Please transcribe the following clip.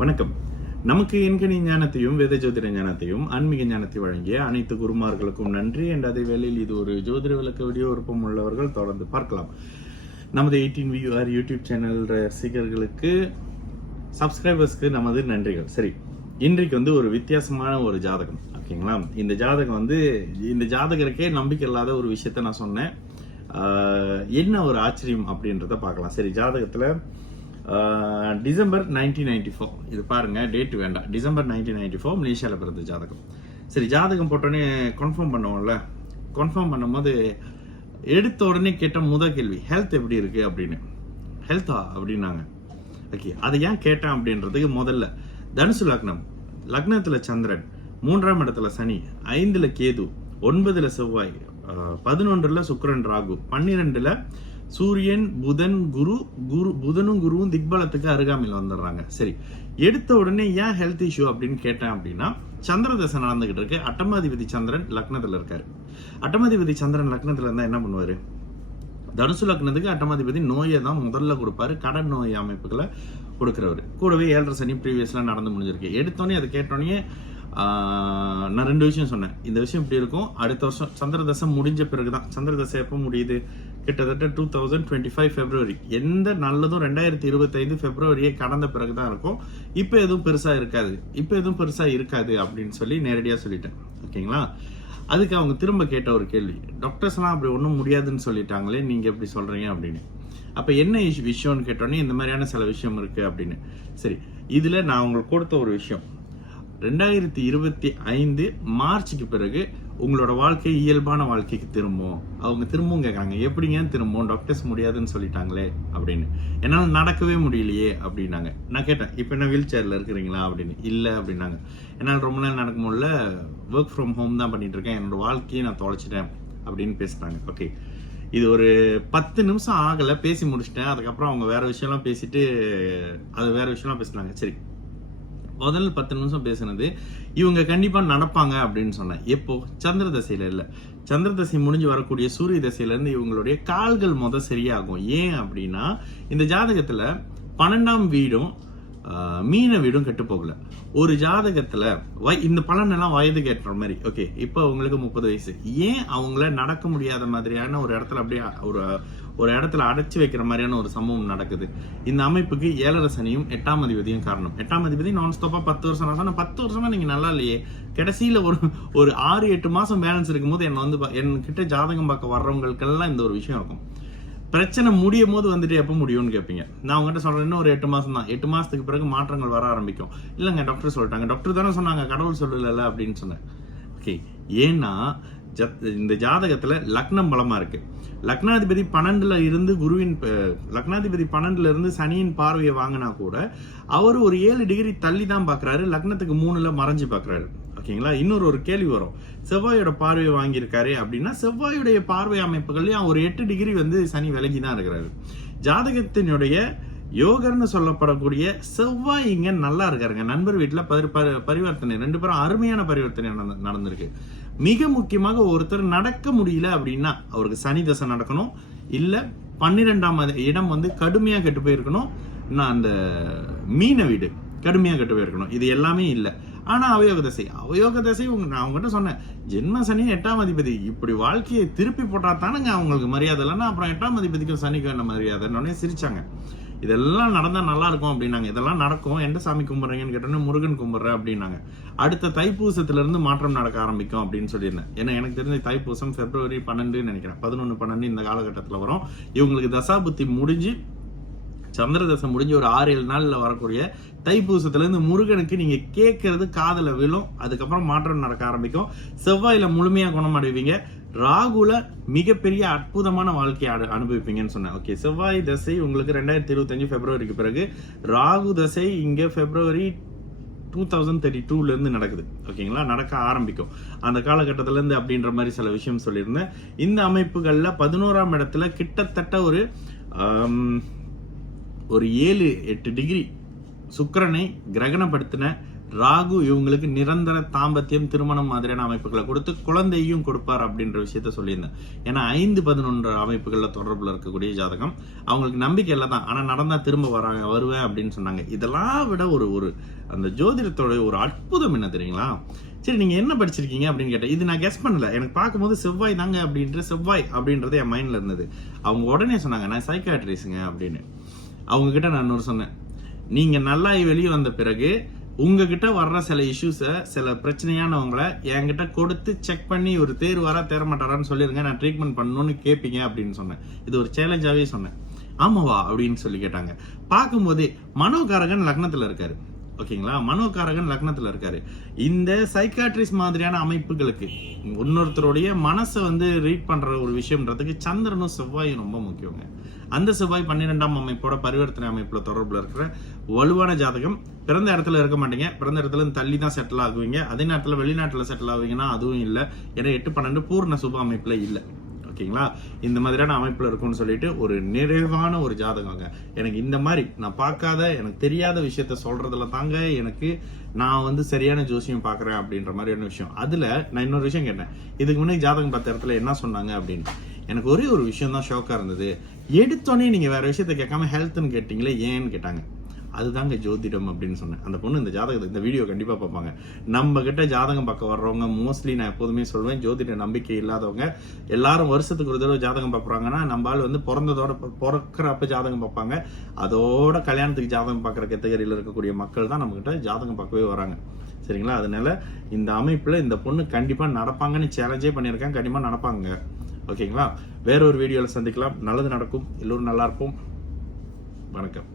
வணக்கம். நமக்கு எண்கணி ஞானத்தையும் வேத ஜோதிட ஞானத்தையும் ஆன்மீக ஞானத்தை வழங்கிய அனைத்து குருமார்களுக்கும் நன்றி. என்ற அதே வேளையில் இது ஒரு ஜோதிட விளக்க வீடியோ விருப்பம் உள்ளவர்கள் தொடர்ந்து பார்க்கலாம். நமது 18VR யூடியூப் சேனல் ரசிகர்களுக்கு, சப்ஸ்கிரைபர்ஸ்க்கு நமது நன்றிகள். சரி, இன்றைக்கு ஒரு வித்தியாசமான ஒரு ஜாதகம். ஓகேங்களா? இந்த ஜாதகம் இந்த ஜாதகருக்கே நம்பிக்கை இல்லாத ஒரு விஷயத்த நான் சொன்னேன். என்ன ஒரு ஆச்சரியம் அப்படின்றத பார்க்கலாம். சரி, ஜாதகத்துல டிசம்பர் 1994, இது பாருங்க, டேட் வேண்டாம், டிசம்பர் 1994 மலேசியாவில் பிறந்த ஜாதகம். சரி, ஜாதகம் போட்டோடனே கன்ஃபார்ம் பண்ணுவோம்ல. கன்ஃபார்ம் பண்ணும்போது எடுத்த உடனே கேட்ட முதல் கேள்வி, ஹெல்த் எப்படி இருக்கு அப்படின்னு. ஹெல்த்தா அப்படின்னாங்க. ஓகே, அதை ஏன் கேட்டேன் அப்படின்றதுக்கு, முதல்ல தனுசு லக்னம், லக்னத்துல சந்திரன், 3ஆம் இடத்துல சனி, 5ல கேது, 9ல செவ்வாய், 11ல சுக்கிரன் ராகு, 12ல சூரியன் புதன் புதனும் குருவும் திக்பலத்துக்கு அருகாமையில் வந்துடுறாங்க. சரி, எடுத்த உடனே ஏன் ஹெல்த் இஷ்யூ அப்படின்னு கேட்டேன் அப்படின்னா, சந்திர தசை நடந்துகிட்டு இருக்கு. அட்டமாதிபதி சந்திரன் லக்னத்துல இருக்காரு. அட்டமாதிபதி சந்திரன் லக்னத்துல இருந்தா என்ன பண்ணுவாரு? தனுசு லக்னத்துக்கு அட்டமாதிபதி நோயை தான் முதல்ல கொடுப்பாரு, கடன் நோய் அமைப்புகளை கொடுக்கிறவரு. கூடவே 7.5 சனி ப்ரீவியஸ்ல நடந்து முடிஞ்சிருக்கு. எடுத்தோடனே அதை கேட்டோடனே நான் 2 விஷயம் சொன்னேன். இந்த விஷயம் இப்படி இருக்கும், அடுத்த வருஷம் சந்திர தசை முடிஞ்ச பிறகுதான். சந்திர தசை எப்போ முடியுது? கிட்டத்தட்ட 2025 பிப்ரவரி. எந்த நல்லதும் 2025 பிப்ரவரியை கடந்த பிறகுதான் இருக்கும். இப்போ எதுவும் பெருசா இருக்காது அப்படின்னு சொல்லி நேரடியாக சொல்லிட்டேன். ஓகேங்களா? அதுக்கு அவங்க திரும்ப கேட்ட ஒரு கேள்வி, டாக்டர்ஸ்லாம் அப்படி ஒன்றும் முடியாதுன்னு சொல்லிட்டாங்களே, நீங்க எப்படி சொல்றீங்க அப்படின்னு. அப்ப என்ன விஷயம்னு கேட்டோன்னே, இந்த மாதிரியான சில விஷயம் இருக்கு அப்படின்னு. சரி, இதுல நான் உங்களுக்கு கொடுத்த ஒரு விஷயம், 2025 மார்ச்சுக்கு பிறகு உங்களோட வாழ்க்கை இயல்பான வாழ்க்கைக்கு திரும்பும். அவங்க திரும்பவும் கேட்குறாங்க, எப்படிங்க திரும்பவும், டாக்டர்ஸ் முடியாதுன்னு சொல்லிட்டாங்களே அப்படின்னு. என்னால் நடக்கவே முடியலையே அப்படின்னாங்க. நான் கேட்டேன், இப்போ என்ன வீல் சேர்ல இருக்கிறீங்களா அப்படின்னு. இல்லை அப்படின்னாங்க. என்னால் ரொம்ப நாள் நடக்க முடியல, ஒர்க் ஃப்ரம் ஹோம் தான் பண்ணிட்டு இருக்கேன், என்னோட வாழ்க்கையை நான் தொலைச்சிட்டேன் அப்படின்னு பேசுறாங்க. ஓகே, இது ஒரு 10 நிமிஷம் ஆகலை, பேசி முடிச்சிட்டேன். அதுக்கப்புறம் அவங்க வேற விஷயம்லாம் பேசினாங்க. சரி, முதல்ல 10 நிமிஷம் பேசினது இவங்க கண்டிப்பா நடப்பாங்க அப்படின்னு சொன்னேன். எப்போ? சந்திர தசையில இல்ல, சந்திர தசை முடிஞ்சு வரக்கூடிய சூரிய தசையில இருந்து இவங்களுடைய கால்கள் சரியாகும். ஏன் அப்படின்னா, இந்த ஜாதகத்துல 12ஆம் வீடும் மீன வீடும் கெட்டு போகல. ஒரு ஜாதகத்துல இந்த பலன் எல்லாம் வயதுக்கு ஏற்ற மாதிரி. ஓகே, இப்ப அவங்களுக்கு 30 வயசு. ஏன் அவங்கள நடக்க முடியாத மாதிரியான ஒரு இடத்துல அப்படியே ஒரு இடத்துல அடைச்சு வைக்கிற மாதிரியான ஒரு சம்பவம் நடக்குது? இந்த அமைப்புக்கு 7.5 சனியும் 8ஆம் அதிபதியும் காரணம். 8ஆம் அதிபதி நான் ஸ்டாப்பா 10 வருஷம். நான் சொன்ன 10 வருஷமா நீங்க நல்லா இல்லையே, கடைசியில ஒரு 6-8 மாசம் பேலன்ஸ் இருக்கும்போது என்கிட்ட ஜாதகம் பார்க்க வர்றவங்களுக்கெல்லாம் இந்த ஒரு விஷயம் இருக்கும். பிரச்சனை முடியும் போது வந்துட்டு எப்போ முடியும்னு கேட்பீங்க. நான் உங்ககிட்ட சொல்றேன், இன்னும் ஒரு 8 மாசம் தான். 8 மாசத்துக்கு பிறகு மாற்றங்கள் வர ஆரம்பிக்கும். இல்லைங்க, டாக்டர் சொல்லிட்டாங்க. டாக்டர் தானே சொன்னாங்க, கடவுள் சொல்லல அப்படின்னு சொன்னேன். ஓகே, ஏன்னா இந்த ஜாதகத்துல லக்னம் பலமா இருக்கு. லக்னாதிபதி 12ல இருந்து லக்னாதிபதி 12ல இருந்து சனியின் பார்வையை வாங்கினா கூட அவர் ஒரு 7 டிகிரி தள்ளி தான் பாக்குறாரு. லக்னத்துக்கு 3ல மறைஞ்சு பாக்குறாரு. ஓகேங்களா? இன்னொரு கேள்வி வரும், செவ்வாயோட பார்வையை வாங்கியிருக்காரு அப்படின்னா, செவ்வாயுடைய பார்வை அமைப்புகள்லயும் ஒரு 8 டிகிரி சனி விலகி தான் இருக்கிறாரு. ஜாதகத்தினுடைய யோகர்னு சொல்லப்படக்கூடிய செவ்வாய் இங்க நல்லா இருக்காருங்க. நண்பர் வீட்டுல பரிவர்த்தனை, 2 பேரும் அருமையான பரிவர்த்தனை நடந்திருக்கு. மிக முக்கியமாக, ஒருத்தர் நடக்க முடியல அப்படின்னா அவருக்கு சனி தசை நடக்கணும், இல்ல 12ஆம் இடம் கடுமையா கெட்டு போயிருக்கணும், அந்த மீன வீடு கடுமையா கெட்டு போயிருக்கணும். இது எல்லாமே இல்லை. ஆனா அவயோக தசை நான் அவங்ககிட்ட சொன்னேன், ஜென்ம சனி 8ஆம் அதிபதி, இப்படி வாழ்க்கையை திருப்பி போட்டா தானுங்க அவங்களுக்கு மரியாதை. இல்லைன்னா அப்புறம் 8ஆம் அதிபதிக்கும் சனிக்கு என்ன மரியாதைன்னு சிரிச்சாங்க. இதெல்லாம் நடந்தா நல்லா இருக்கும் அப்படின்னாங்க. இதெல்லாம் நடக்கும், எந்த சாமி கும்பிட்றீங்கன்னு கேட்டோன்னே முருகன் கும்பிட்றேன் அப்படின்னாங்க. அடுத்த தைப்பூசத்துல இருந்து மாற்றம் நடக்க ஆரம்பிக்கும் அப்படின்னு சொல்லியிருந்தேன். ஏன்னா எனக்கு தெரிஞ்ச தைப்பூசம் பிப்ரவரி 12 நினைக்கிறேன், 11-12 இந்த காலகட்டத்தில் வரும். இவங்களுக்கு தசாபுத்தி முடிஞ்சு சந்திர தசை முடிஞ்சு ஒரு 6-7 நாள்ல வரக்கூடிய தைப்பூசத்துல இருந்து முருகனுக்கு நீங்க கேட்கறது காதுல விழும். அதுக்கப்புறம் மாற்றம் நடக்க ஆரம்பிக்கும். செவ்வாயில முழுமையா குணமடைவீங்க. ராகுல மிகப்பெரிய அற்புதமான வாழ்க்கையை அனுபவிப்பீங்கன்னு சொன்னேன். ஓகே, செவ்வாய் தசை உங்களுக்கு 2025 பிப்ரவரிக்கு பிறகு, ராகு தசை இங்க பிப்ரவரி 2032ல இருந்து நடக்குது. ஓகேங்களா? நடக்க ஆரம்பிக்கும் அந்த காலகட்டத்தில இருந்து அப்படின்ற மாதிரி சில விஷயம் சொல்லியிருந்தேன். இந்த அமைப்புகள்ல 11ஆம் இடத்துல கிட்டத்தட்ட ஒரு 7-8 டிகிரி சுக்கிரனை கிரகணப்படுத்தின ராகு இவங்களுக்கு நிரந்தர தாம்பத்தியம் திருமணம் மாதிரியான அமைப்புகளை கொடுத்து குழந்தையும் கொடுப்பார் அப்படின்ற விஷயத்த சொல்லியிருந்தேன். ஏன்னா 5-11 அமைப்புகள்ல தொடர்புல இருக்கக்கூடிய ஜாதகம். அவங்களுக்கு நம்பிக்கை இல்லை தான், ஆனா நடந்தா திரும்ப வருவேன் அப்படின்னு சொன்னாங்க. இதெல்லாம் விட ஒரு அந்த ஜோதிடத்தோட ஒரு அற்புதம் என்ன தெரியுங்களா? சரி, நீங்க என்ன படிச்சிருக்கீங்க அப்படின்னு கேட்டேன். இது நான் கெஸ் பண்ணல, எனக்கு பார்க்கும்போது செவ்வாய் தாங்க அப்படின்றது என் மைண்ட்ல இருந்தது. அவங்க உடனே சொன்னாங்க நான் சைக்காட்ரிஸ்ட்ங்க அப்படின்னு. அவங்க கிட்ட நான் இன்னொரு சொன்னேன், நீங்க நல்லாயி வெளியே வந்த பிறகு உங்ககிட்ட வர்ற சில இஷ்யூஸை, சில பிரச்சனையானவங்களை என்கிட்ட கொடுத்து செக் பண்ணி ஒரு தேர்வாரா தேரமாட்டாரான்னு சொல்லிருங்க, நான் ட்ரீட்மெண்ட் பண்ணணும்னு கேட்பீங்க அப்படின்னு சொன்னேன். இது ஒரு சேலஞ்சாவே சொன்னேன். ஆமாவா அப்படின்னு சொல்லி கேட்டாங்க. பார்க்கும்போதே மனோகாரகன் லக்னத்துல இருக்காரு, ஓகேங்களா? மனோகாரகன் லக்னத்துல இருக்காரு. இந்த சைக்காட்ரிஸ்ட் மாதிரியான அமைப்புகளுக்கு இன்னொருத்தருடைய மனசை வந்து ரீட் பண்ற ஒரு விஷயம்ன்றதுக்கு சந்திரனும் செவ்வாயும் ரொம்ப முக்கியங்க. அந்த செவ்வாய் 12ஆம் அமைப்போட பரிவர்த்தனை அமைப்புல தொடர்புல இருக்கிற வலுவான ஜாதகம். பிறந்த இடத்துல இருக்க மாட்டீங்க, பிறந்த இடத்துல தள்ளி தான் செட்டில் ஆகுவீங்க. அதே நேரத்தில் வெளிநாட்டுல செட்டில் ஆகுவீங்கன்னா அதுவும் இல்லை. ஏன்னா 8-12 பூர்ண சுப அமைப்புல இல்லை, ஓகேங்களா? இந்த மாதிரியான அமைப்புல இருக்கும்னு சொல்லிட்டு ஒரு நிறைவான ஒரு ஜாதகங்க. எனக்கு இந்த மாதிரி நான் பார்க்காத, எனக்கு தெரியாத விஷயத்த சொல்றதுல தாங்க எனக்கு நான் வந்து சரியான ஜோசியம் பார்க்குறேன் அப்படின்ற மாதிரியான விஷயம். அதுல நான் இன்னொரு விஷயம் கேட்டேன், இதுக்கு முன்னாடி ஜாதகம் பார்த்த இடத்துல என்ன சொன்னாங்க அப்படின்னு. எனக்கு ஒரே ஒரு விஷயம் தான் ஷோக்கா இருந்தது. எடுத்தோடனே நீங்க வேற விஷயத்த கேட்காம ஹெல்த்னு கேட்டீங்களே, ஏன்னு கேட்டாங்க. அதுதாங்க ஜோதிடம் அப்படின்னு சொன்னேன். அந்த பொண்ணு இந்த ஜாதகத்தை, இந்த வீடியோ கண்டிப்பா பார்ப்பாங்க. நம்ம கிட்ட ஜாதகம் பார்க்க வர்றவங்க மோஸ்ட்லி நான் எப்போதுமே சொல்வேன், ஜோதிட நம்பிக்கை இல்லாதவங்க. எல்லாரும் வருஷத்துக்கு ஒரு தடவை ஜாதகம் பார்க்குறாங்கன்னா, நம்ம ஆள் வந்து பிறக்கிறப்ப ஜாதகம் பார்ப்பாங்க. அதோட கல்யாணத்துக்கு ஜாதகம் பார்க்குற கேட்டகரியில் இருக்கக்கூடிய மக்கள் தான் நம்ம கிட்ட ஜாதகம் பார்க்கவே வராங்க, சரிங்களா? அதனால இந்த அமைப்புல இந்த பொண்ணு கண்டிப்பா நடப்பாங்கன்னு சேலஞ்சே பண்ணியிருக்கேன். கண்டிப்பா நடப்பாங்க, ஓகேங்களா? வேற ஒரு வீடியோல சந்திக்கலாம். நல்லது நடக்கும். எல்லோரும் நல்லா இருப்போம். வணக்கம்.